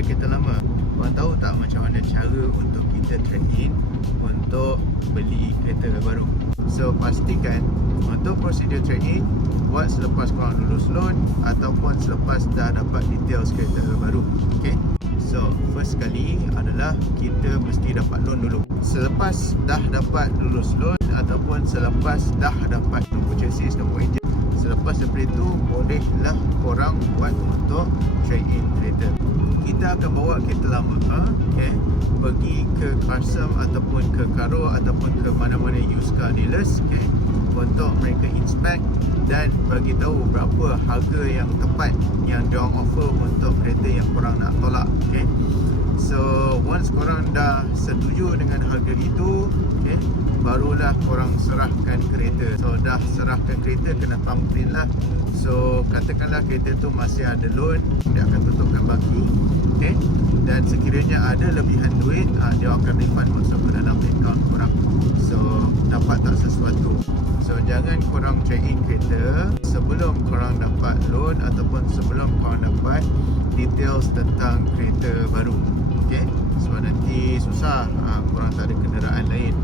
ada kereta lama, korang tahu tak macam mana cara untuk kita trade in untuk beli kereta baru? So pastikan untuk prosedur trade in buat selepas korang lulus loan ataupun selepas dah dapat details kereta baru. Okay, so first sekali adalah kita mesti dapat loan dulu. Selepas dah dapat lulus loan ataupun selepas dah dapat nombor chassis, nombor enjin, selepas daripada itu bolehlah korang buat untuk trade in kereta. Kita akan bawa kereta lama, okay, pergi ke custom ataupun ke Karo ataupun ke mana-mana used car dealers, okay, untuk mereka inspect dan bagi tahu berapa harga yang tepat yang diorang offer untuk kereta yang korang nak tolak. Okay, so once korang dah setuju dengan harga itu, okay, barulah korang serahkan kereta. So dah serahkan kereta, kena thumbprint lah. So katakanlah kereta tu masih ada loan, dia akan tutupkan baki, okay, dan sekiranya ada lebihan duit, dia akan refund masuk ke dalam account korang. So dapat tak sesuatu. So jangan korang trade in kereta sebelum korang dapat loan ataupun sebelum korang dapat details tentang kereta baru. Okay, sebab nanti susah, korang tak ada kenderaan lain.